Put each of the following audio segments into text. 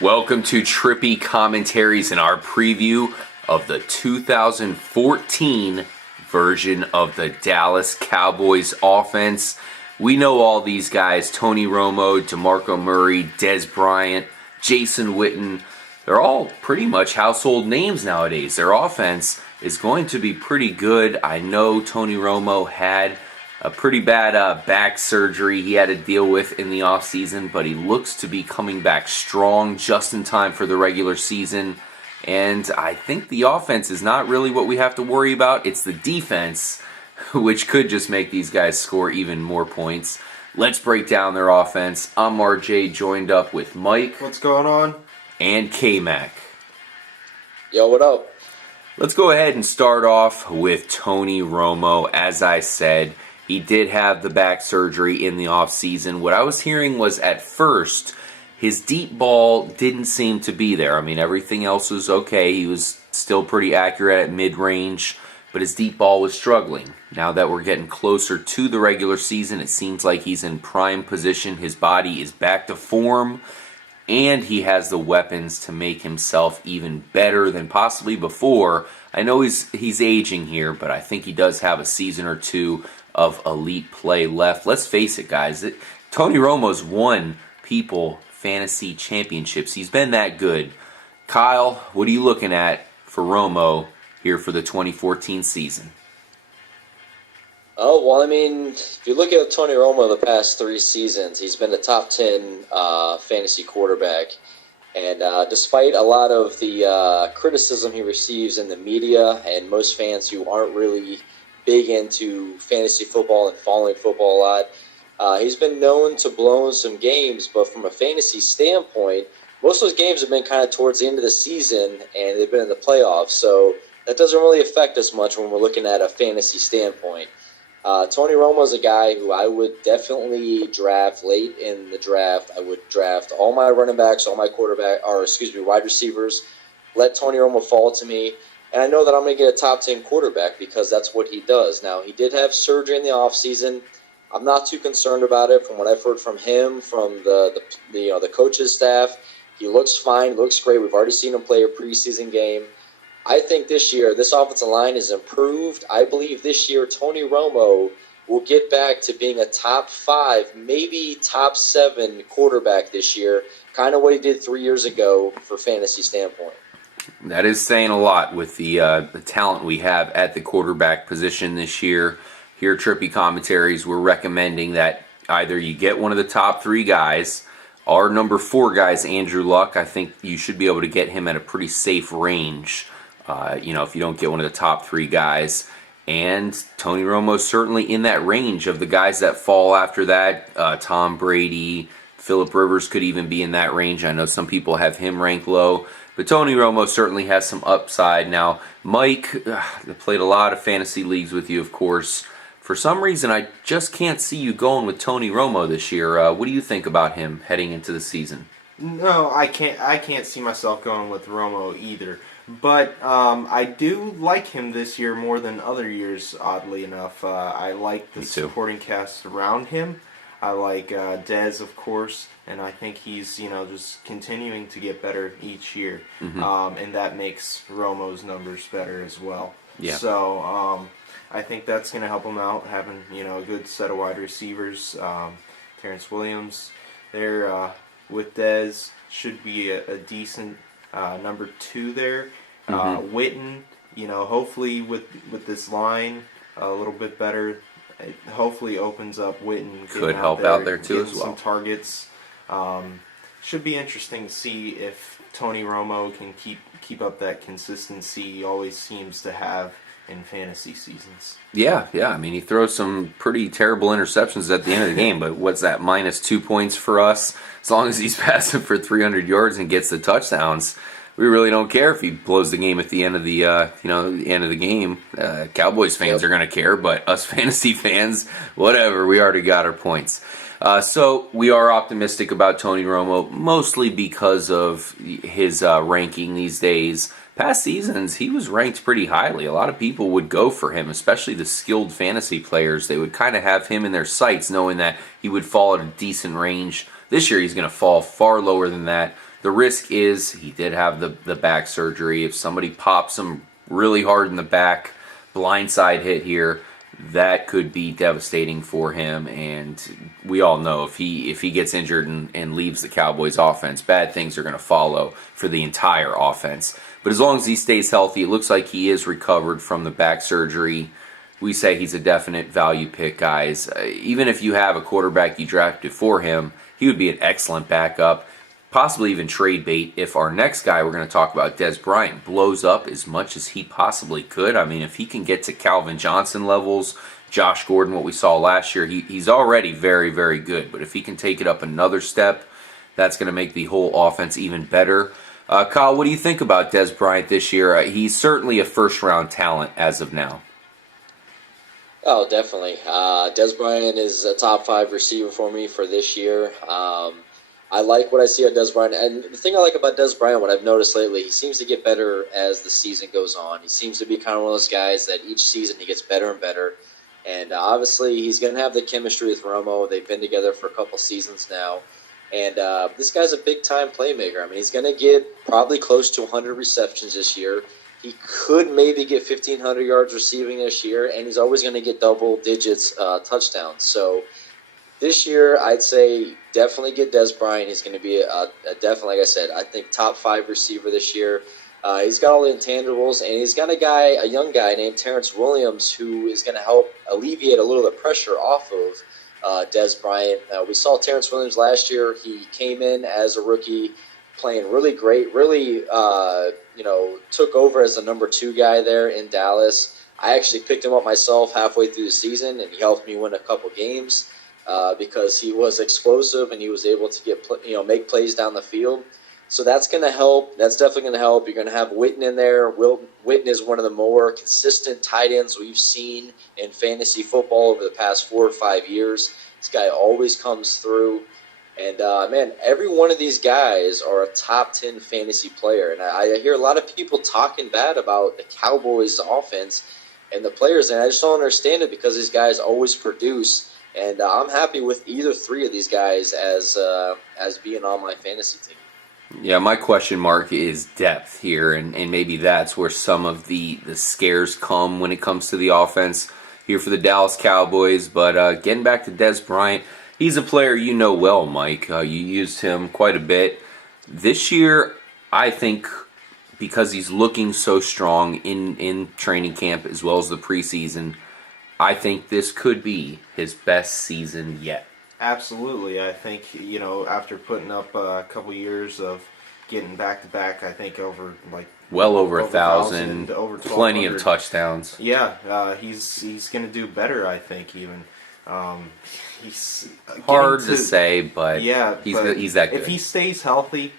Welcome to Trippy Commentaries and our preview of the 2014 version of the Dallas Cowboys offense. We know all these guys: Tony Romo, DeMarco Murray, Dez Bryant, Jason Witten. They're all pretty much household names nowadays. Their offense is going to be pretty good. I know Tony Romo had a pretty bad back surgery he had to deal with in the offseason, but he looks to be coming back strong just in time for the regular season. And I think the offense is not really what we have to worry about. It's the defense, which could just make these guys score even more points. Let's break down their offense. I'm RJ, joined up with Mike. What's going on? And K-Mac. Yo, what up? Let's go ahead and start off with Tony Romo. As I said, he did have the back surgery in the offseason. What I was hearing was at first, his deep ball didn't seem to be there. I mean, everything else was okay. He was still pretty accurate at mid-range, but his deep ball was struggling. Now that we're getting closer to the regular season, it seems like he's in prime position. His body is back to form, and he has the weapons to make himself even better than possibly before. I know he's aging here, but I think he does have a season or two of elite play left. Let's face it, guys. Tony Romo's won people fantasy championships. He's been that good. Kyle, what are you looking at for Romo here for the 2014 season? Oh, well, I mean, if you look at Tony Romo the past 3 seasons, he's been the top 10 fantasy quarterback. And despite a lot of the criticism he receives in the media and most fans who aren't really big into fantasy football and following football a lot, he's been known to blow in some games, but from a fantasy standpoint, most of those games have been kind of towards the end of the season, and they've been in the playoffs, so that doesn't really affect us much when we're looking at a fantasy standpoint. Tony Romo is a guy who I would definitely draft late in the draft. I would draft all my running backs, all my wide receivers, let Tony Romo fall to me. And I know that I'm going to get a top 10 quarterback because that's what he does. Now, he did have surgery in the offseason. I'm not too concerned about it. From what I've heard from him, from the coach's staff, he looks fine, looks great. We've already seen him play a preseason game. I think this year, this offensive line is improved. I believe this year, Tony Romo will get back to being a top 5, maybe top 7 quarterback this year, kind of what he did 3 years ago for fantasy standpoint. That is saying a lot with the talent we have at the quarterback position this year. Here at Trippy Commentaries, we're recommending that either you get one of the top 3 guys. Our number 4 guy is Andrew Luck. I think you should be able to get him at a pretty safe range, if you don't get one of the top 3 guys. And Tony Romo's certainly in that range of the guys that fall after that. Tom Brady, Phillip Rivers could even be in that range. I know some people have him ranked low. But Tony Romo certainly has some upside. Now, Mike, I played a lot of fantasy leagues with you, of course. For some reason, I just can't see you going with Tony Romo this year. What do you think about him heading into the season? No, I can't see myself going with Romo either. But I do like him this year more than other years, oddly enough. I like the supporting cast around him. I like Dez, of course, and I think he's just continuing to get better each year, and that makes Romo's numbers better as well. Yeah. So I think that's going to help him out, having a good set of wide receivers. Terrence Williams there with Dez should be a decent number 2 there. Witten, hopefully with this line a little bit better. It hopefully opens up Witten. Could help out there too as well. Some targets. Should be interesting to see if Tony Romo can keep up that consistency he always seems to have in fantasy seasons. Yeah. I mean, he throws some pretty terrible interceptions at the end of the game, but what's that, -2 points for us? As long as he's passing for 300 yards and gets the touchdowns, we really don't care if he blows the game at the end of the end of the game. Cowboys fans are going to care, but us fantasy fans, whatever. We already got our points. So we are optimistic about Tony Romo, mostly because of his ranking these days. Past seasons, he was ranked pretty highly. A lot of people would go for him, especially the skilled fantasy players. They would kind of have him in their sights, knowing that he would fall at a decent range. This year, he's going to fall far lower than that. The risk is he did have the back surgery. If somebody pops him really hard in the back, blindside hit here, that could be devastating for him. And we all know if he gets injured and leaves the Cowboys offense, bad things are going to follow for the entire offense. But as long as he stays healthy, it looks like he is recovered from the back surgery. We say he's a definite value pick, guys. Even if you have a quarterback you drafted for him, he would be an excellent backup, possibly even trade bait if our next guy we're going to talk about, Dez Bryant, blows up as much as he possibly could. I mean, if he can get to Calvin Johnson levels, Josh Gordon, what we saw last year, he's already very, very good. But if he can take it up another step, that's going to make the whole offense even better. Kyle, what do you think about Dez Bryant this year? He's certainly a first-round talent as of now. Oh, definitely. Dez Bryant is a top 5 receiver for me for this year. I like what I see of Dez Bryant. And the thing I like about Dez Bryant, what I've noticed lately, he seems to get better as the season goes on. He seems to be kind of one of those guys that each season he gets better and better. And obviously he's going to have the chemistry with Romo. They've been together for a couple seasons now. And this guy's a big-time playmaker. I mean, he's going to get probably close to 100 receptions this year. He could maybe get 1,500 yards receiving this year, and he's always going to get double digits touchdowns. So this year, I'd say definitely get Dez Bryant. He's going to be a definitely, like I said, I think top 5 receiver this year. He's got all the intangibles, and he's got a young guy named Terrence Williams who is going to help alleviate a little of the pressure off of Dez Bryant. We saw Terrence Williams last year. He came in as a rookie, playing really great, really, took over as the number 2 guy there in Dallas. I actually picked him up myself halfway through the season, and he helped me win a couple games because he was explosive and he was able to make plays down the field. So that's going to help. That's definitely going to help. You're going to have Witten in there. Witten is one of the more consistent tight ends we've seen in fantasy football over the past 4 or 5 years. This guy always comes through. And, every one of these guys are a top 10 fantasy player. And I hear a lot of people talking bad about the Cowboys' offense and the players, and I just don't understand it because these guys always produce. And I'm happy with either 3 of these guys as being on my fantasy team. Yeah, my question mark is depth here, and maybe that's where some of the scares come when it comes to the offense here for the Dallas Cowboys. But getting back to Dez Bryant, he's a player you know well, Mike. You used him quite a bit. This year, I think because he's looking so strong in training camp as well as the preseason, I think this could be his best season yet. Absolutely. I think, after putting up a couple years of getting back-to-back, I think well over 1,000, over plenty of touchdowns. Yeah, he's going to do better, I think, even. He's hard to say, but yeah, he's that good. If he stays healthy,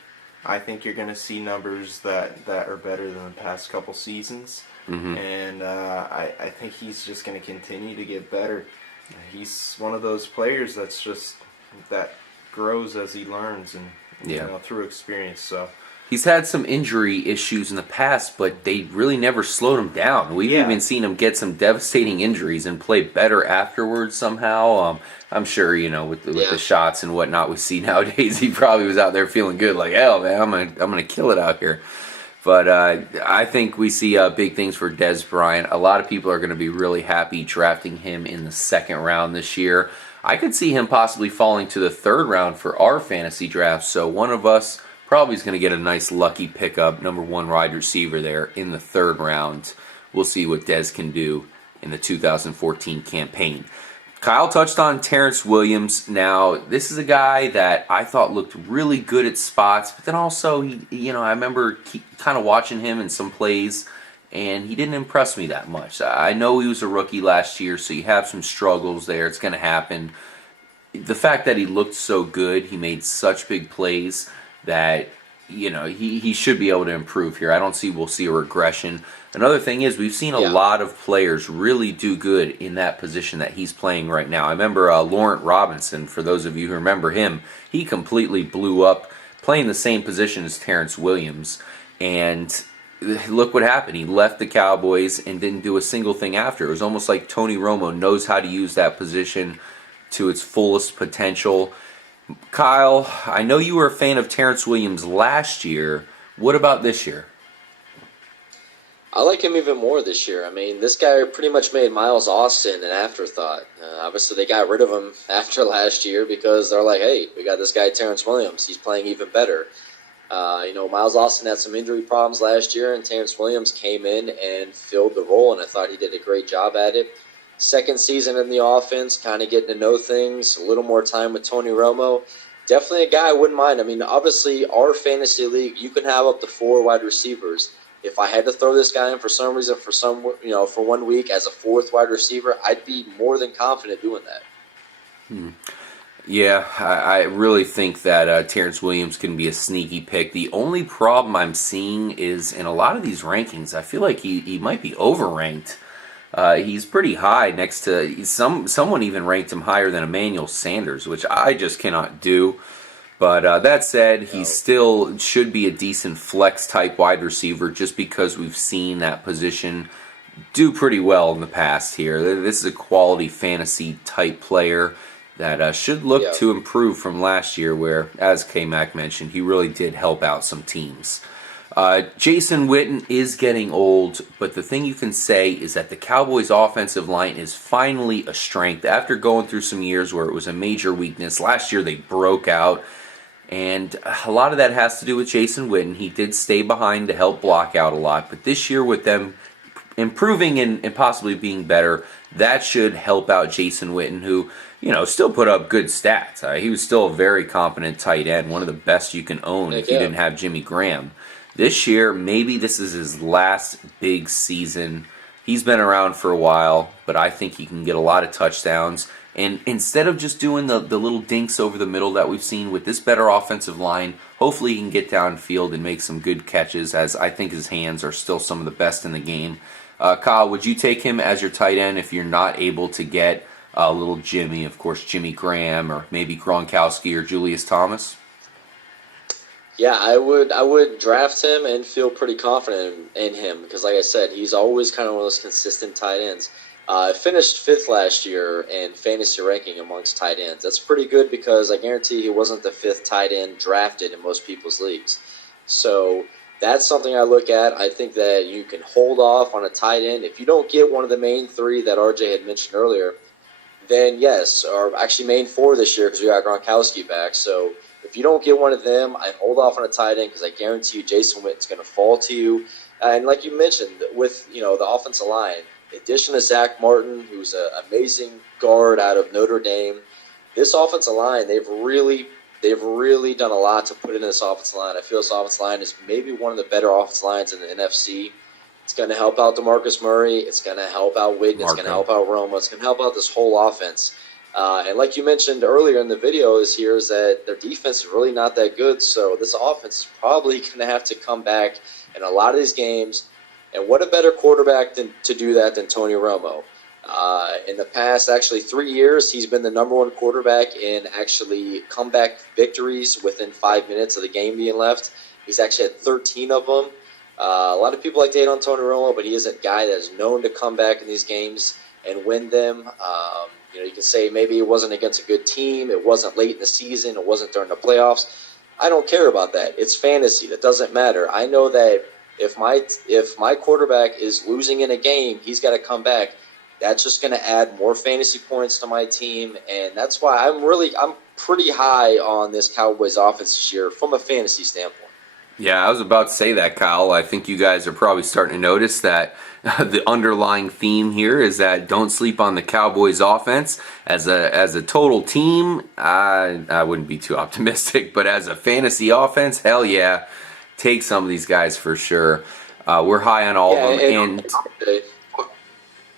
I think you're going to see numbers that are better than the past couple seasons. Mm-hmm. And I think he's just going to continue to get better. He's one of those players that grows as he learns and through experience. So he's had some injury issues in the past, but they really never slowed him down. We've even seen him get some devastating injuries and play better afterwards somehow. I'm sure, with the shots and whatnot we see nowadays, he probably was out there feeling good, like, hell, man, I'm gonna kill it out here. But I think we see big things for Dez Bryant. A lot of people are going to be really happy drafting him in the 2nd round this year. I could see him possibly falling to the 3rd round for our fantasy draft. So one of us probably is going to get a nice lucky pickup, number 1 wide receiver there in the 3rd round. We'll see what Dez can do in the 2014 campaign. Kyle touched on Terrence Williams. Now, this is a guy that I thought looked really good at spots, but then also, I remember kind of watching him in some plays, and he didn't impress me that much. I know he was a rookie last year, so you have some struggles there. It's going to happen. The fact that he looked so good, he made such big plays that, he should be able to improve here. I don't see we'll see a regression. Another thing is we've seen a lot of players really do good in that position that he's playing right now. I remember Laurent Robinson, for those of you who remember him, he completely blew up playing the same position as Terrence Williams. And look what happened. He left the Cowboys and didn't do a single thing after. It was almost like Tony Romo knows how to use that position to its fullest potential. Kyle, I know you were a fan of Terrence Williams last year. What about this year? I like him even more this year. I mean, this guy pretty much made Miles Austin an afterthought. Obviously, they got rid of him after last year because they're like, hey, we got this guy Terrence Williams. He's playing even better. Miles Austin had some injury problems last year, and Terrence Williams came in and filled the role, and I thought he did a great job at it. Second season in the offense, kind of getting to know things, a little more time with Tony Romo. Definitely a guy I wouldn't mind. I mean, obviously, our fantasy league, you can have up to 4 wide receivers. If I had to throw this guy in for some reason, for 1 week as a 4th wide receiver, I'd be more than confident doing that. Yeah, I really think that Terrence Williams can be a sneaky pick. The only problem I'm seeing is in a lot of these rankings, I feel like he might be overranked. He's pretty high next to someone even ranked him higher than Emmanuel Sanders, which I just cannot do. But that said, he still should be a decent flex-type wide receiver just because we've seen that position do pretty well in the past here. This is a quality fantasy-type player that should look to improve from last year where, as K-Mac mentioned, he really did help out some teams. Jason Witten is getting old, but the thing you can say is that the Cowboys' offensive line is finally a strength. After going through some years where it was a major weakness, last year they broke out. And a lot of that has to do with Jason Witten. He did stay behind to help block out a lot. But this year with them improving and possibly being better, that should help out Jason Witten, who, still put up good stats. He was still a very competent tight end, one of the best you can own if you didn't have Jimmy Graham. This year, maybe this is his last big season. He's been around for a while, but I think he can get a lot of touchdowns. And instead of just doing the little dinks over the middle that we've seen with this better offensive line, hopefully he can get downfield and make some good catches, as I think his hands are still some of the best in the game. Kyle, would you take him as your tight end if you're not able to get little Jimmy, of course, Jimmy Graham, or maybe Gronkowski or Julius Thomas? Yeah, I would draft him and feel pretty confident in him because, like I said, he's always kind of one of those consistent tight ends. Finished 5th last year in fantasy ranking amongst tight ends. That's pretty good because I guarantee he wasn't the 5th tight end drafted in most people's leagues. So that's something I look at. I think that you can hold off on a tight end. If you don't get one of the main 3 that RJ had mentioned earlier, then yes, or actually main 4 this year because we got Gronkowski back. So if you don't get one of them, I'd hold off on a tight end because I guarantee you Jason Witten's going to fall to you. And like you mentioned, with the offensive line, in addition to Zach Martin, who's an amazing guard out of Notre Dame, this offensive line, they've really done a lot to put into this offensive line. I feel this offensive line is maybe one of the better offensive lines in the NFC. It's going to help out DeMarcus Murray. It's going to help out Witten. It's going to help out Romo. It's going to help out this whole offense. And like you mentioned earlier in the video is that their defense is really not that good. So this offense is probably going to have to come back in a lot of these games. And what a better quarterback to do that than Tony Romo. In the past, actually 3 years, he's been the number 1 quarterback in actually comeback victories within 5 minutes of the game being left. He's actually had 13 of them. A lot of people like to hate on Tony Romo, but he is a guy that is known to come back in these games and win them. You can say maybe it wasn't against a good team, it wasn't late in the season, it wasn't during the playoffs. I don't care about that. It's fantasy. That doesn't matter. I know that if my quarterback is losing in a game, he's got to come back. That's just going to add more fantasy points to my team, and that's why I'm pretty high on this Cowboys offense this year from a fantasy standpoint. Yeah, I was about to say that, Kyle. I think you guys are probably starting to notice that the underlying theme here is that don't sleep on the Cowboys offense. As a total team, I wouldn't be too optimistic, but as a fantasy offense, hell yeah, take some of these guys for sure. We're high on all of them. And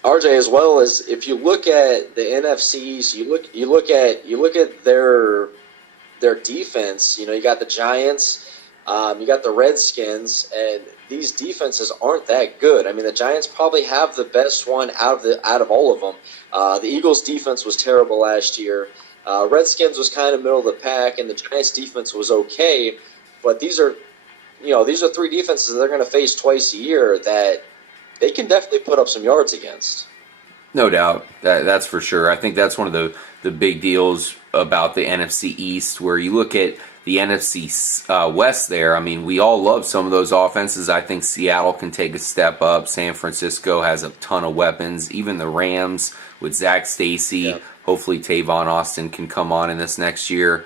RJ, as well as if you look at the NFCs, you look at their defense. You got the Giants. You got the Redskins, and these defenses aren't that good. I mean, the Giants probably have the best one out of all of them. The Eagles' defense was terrible last year. Redskins was kind of middle of the pack, and the Giants' defense was okay. But these are 3 defenses they're going to face twice a year that they can definitely put up some yards against. No doubt. That's for sure. I think that's one of the big deals about the NFC East, where you look at the NFC West there. I mean, we all love some of those offenses. I think Seattle can take a step up. San Francisco has a ton of weapons. Even the Rams with Zach Stacy. Yeah. Hopefully Tavon Austin can come on in this next year.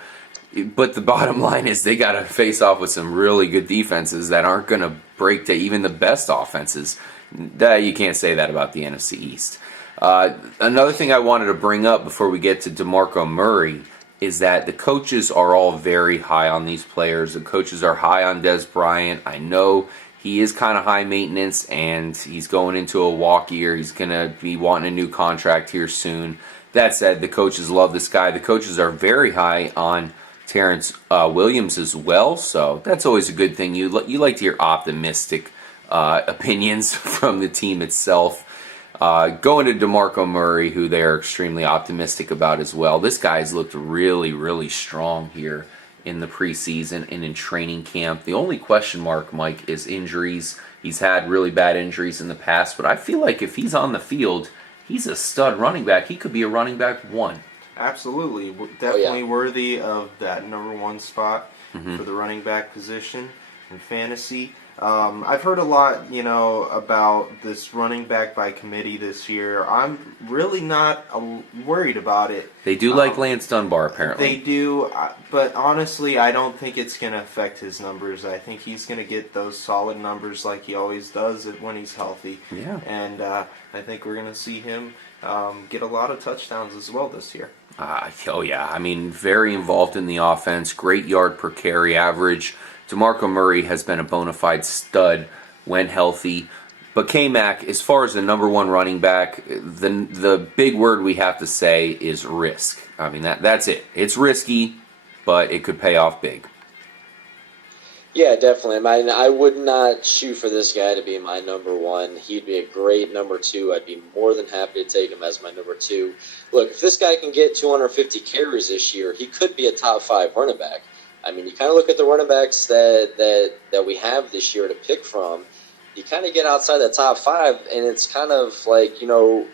But the bottom line is they got to face off with some really good defenses that aren't going to break to even the best offenses. That you can't say that about the NFC East. Another thing I wanted to bring up before we get to DeMarco Murray is that the coaches are all very high on these players. The coaches are high on Dez Bryant. I know he is kind of high maintenance, and he's going into a walk year. He's going to be wanting a new contract here soon. That said, the coaches love this guy. The coaches are very high on Terrence Williams as well, so that's always a good thing. You like to hear optimistic opinions from the team itself. Going to DeMarco Murray, who they are extremely optimistic about as well. This guy's looked really, really strong here in the preseason and in training camp. The only question mark, Mike, is injuries. He's had really bad injuries in the past, but I feel like if he's on the field, he's a stud running back. He could be a running back one. Absolutely. Definitely worthy of that number one spot for the running back position in fantasy. I've heard a lot, about this running back by committee this year. I'm really not worried about it. They do like Lance Dunbar, apparently. They do, but honestly, I don't think it's going to affect his numbers. I think he's going to get those solid numbers like he always does when he's healthy. Yeah. And I think we're going to see him get a lot of touchdowns as well this year. Oh, yeah. I mean, very involved in the offense. Great yard per carry average. DeMarco Murray has been a bona fide stud when healthy. But K-Mac, as far as the number one running back, the big word we have to say is risk. I mean, that's it. It's risky, but it could pay off big. Yeah, definitely. I mean, I would not shoot for this guy to be my number one. He'd be a great number two. I'd be more than happy to take him as my number two. Look, if this guy can get 250 carries this year, he could be a top 5 running back. I mean, you kind of look at the running backs that we have this year to pick from. You kind of get outside the top 5, and it's kind of like,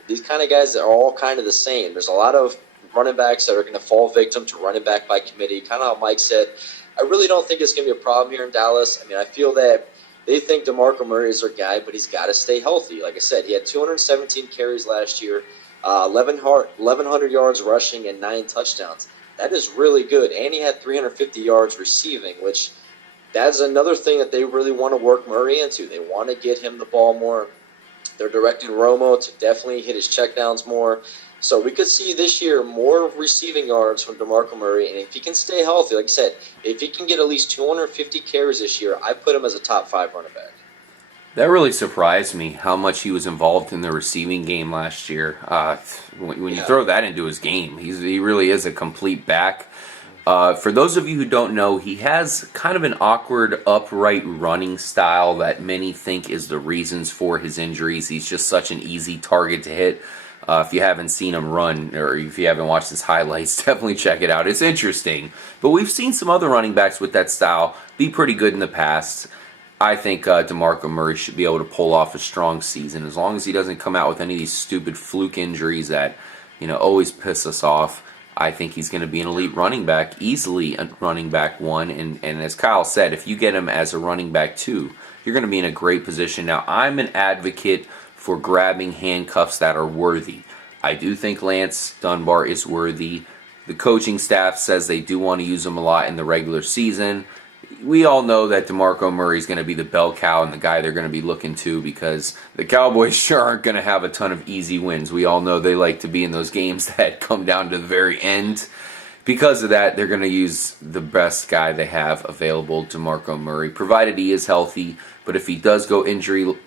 these kind of guys that are all kind of the same. There's a lot of running backs that are going to fall victim to running back by committee. Kind of how Mike said, I really don't think it's going to be a problem here in Dallas. I mean, I feel that they think DeMarco Murray is their guy, but he's got to stay healthy. Like I said, he had 217 carries last year, 1,100 yards rushing, and 9 touchdowns. That is really good. And he had 350 yards receiving, which that's another thing that they really want to work Murray into. They want to get him the ball more. They're directing Romo to definitely hit his checkdowns more. So we could see this year more receiving yards from DeMarco Murray. And if he can stay healthy, like I said, if he can get at least 250 carries this year, I put him as a top 5 running back. That really surprised me, how much he was involved in the receiving game last year. When you throw that into his game, he really is a complete back. For those of you who don't know, he has kind of an awkward upright running style that many think is the reasons for his injuries. He's just such an easy target to hit. If you haven't seen him run, or if you haven't watched his highlights, definitely check it out. It's interesting. But we've seen some other running backs with that style be pretty good in the past. I think DeMarco Murray should be able to pull off a strong season as long as he doesn't come out with any of these stupid fluke injuries that always piss us off. I think he's going to be an elite running back, easily a running back 1. And as Kyle said, if you get him as a running back 2, you're going to be in a great position. Now, I'm an advocate for grabbing handcuffs that are worthy. I do think Lance Dunbar is worthy. The coaching staff says they do want to use him a lot in the regular season. We all know that DeMarco Murray is going to be the bell cow and the guy they're going to be looking to, because the Cowboys sure aren't going to have a ton of easy wins. We all know they like to be in those games that come down to the very end. Because of that, they're going to use the best guy they have available, DeMarco Murray, provided he is healthy. But if he does go injured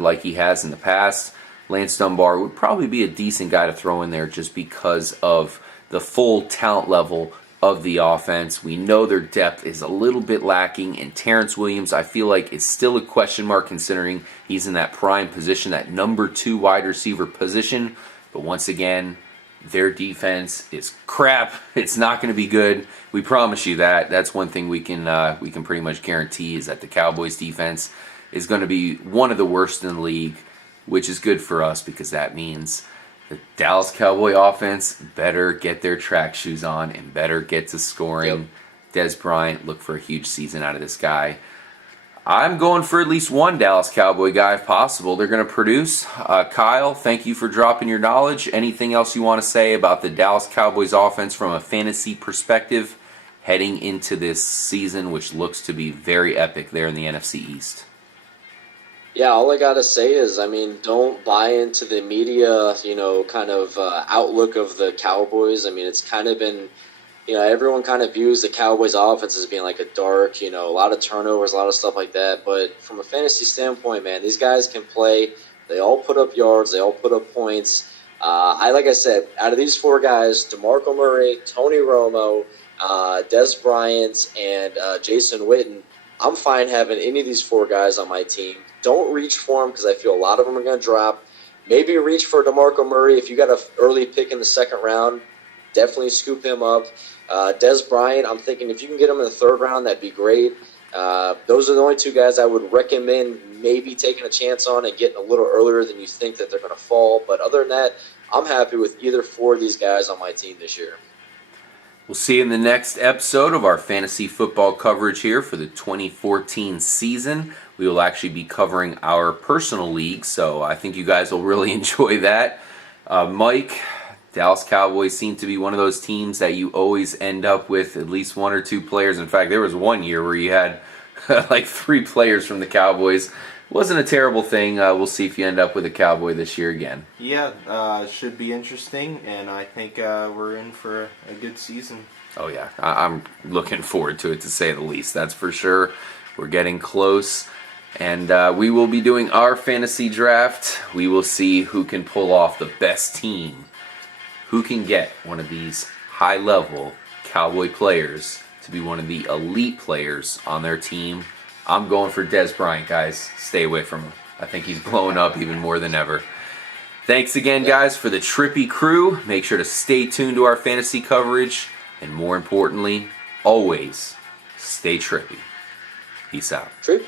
like he has in the past, Lance Dunbar would probably be a decent guy to throw in there just because of the full talent level of the offense. We know their depth is a little bit lacking, and Terrence Williams, I feel like, is still a question mark considering he's in that prime position, that number 2 wide receiver position. But once again, their defense is crap. It's not going to be good. We promise you that. That's one thing we can pretty much guarantee, is that the Cowboys defense is going to be one of the worst in the league. which is good for us because that means the Dallas Cowboy offense better get their track shoes on and better get to scoring. Yep. Dez Bryant, look for a huge season out of this guy. I'm going for at least one Dallas Cowboy guy if possible. They're going to produce. Kyle, thank you for dropping your knowledge. Anything else you want to say about the Dallas Cowboys offense from a fantasy perspective heading into this season, which looks to be very epic there in the NFC East? Yeah, all I got to say is, don't buy into the media, kind of outlook of the Cowboys. It's kind of been, everyone kind of views the Cowboys offense as being like a dark, a lot of turnovers, a lot of stuff like that. But from a fantasy standpoint, man, these guys can play. They all put up yards. They all put up points. Like I said, out of these four guys, DeMarco Murray, Tony Romo, Dez Bryant, and Jason Witten, I'm fine having any of these four guys on my team. Don't reach for them because I feel a lot of them are going to drop. Maybe reach for DeMarco Murray. If you got an early pick in the second round, definitely scoop him up. Dez Bryant, I'm thinking if you can get him in the third round, that'd be great. Those are the only two guys I would recommend maybe taking a chance on and getting a little earlier than you think that they're going to fall. But other than that, I'm happy with either four of these guys on my team this year. We'll see you in the next episode of our fantasy football coverage here for the 2014 season. We will actually be covering our personal league, so I think you guys will really enjoy that. Mike, Dallas Cowboys seem to be one of those teams that you always end up with at least one or two players. In fact, there was one year where you had like 3 players from the Cowboys. Wasn't a terrible thing. We'll see if you end up with a Cowboy this year again. Yeah, should be interesting, and I think we're in for a good season. Oh, yeah. I'm looking forward to it, to say the least. That's for sure. We're getting close, and we will be doing our fantasy draft. We will see who can pull off the best team, who can get one of these high-level Cowboy players to be one of the elite players on their team. I'm going for Dez Bryant, guys. Stay away from him. I think he's blowing up even more than ever. Thanks again, guys, for the Trippy crew. Make sure to stay tuned to our fantasy coverage. And more importantly, always stay trippy. Peace out. Trippy.